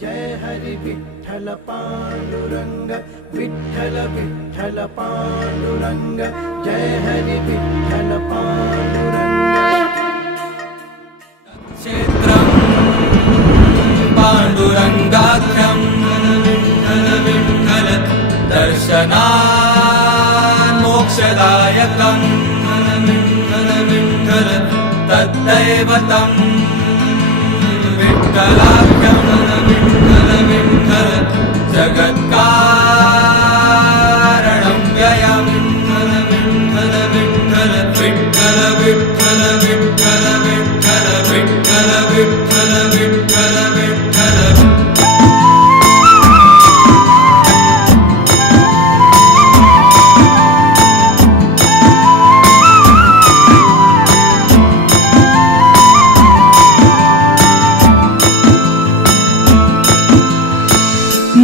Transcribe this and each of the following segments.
जय हरि विठ्ठल पांडुरंग विठ्ठल विठ्ठल पांडुरंग जय हरि विठ्ठल पांडुरंग क्षेत्रं पाण्डुरङ्गाख्यं। विठ्ठल दर्शनान् मोक्षदायकं विठ्ठल विठ्ठल तद्दैवतं ஜகத்காரணம் கயமின்னல விண்ணல விண்ணல விண்ணல விண்ணல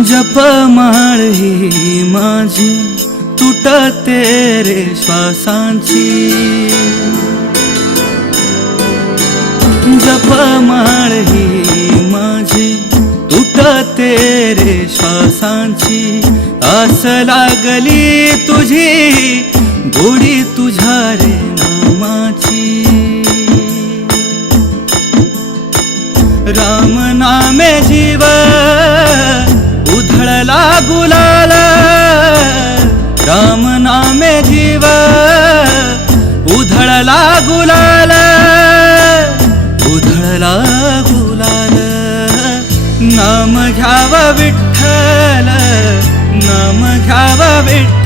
जपमाळ ही माझी तुटते रे श्वासांची. जप ही माझी तुटते रे श्वासांची. आस लागली तुझी गोडी तुझ्या रे नामाची. राम नामे जीवन नामे जीव उधळला गुलाल उधळला गुलाल. नाम घ्यावा विठ्ठल नाम घ्यावा विठ्ठल.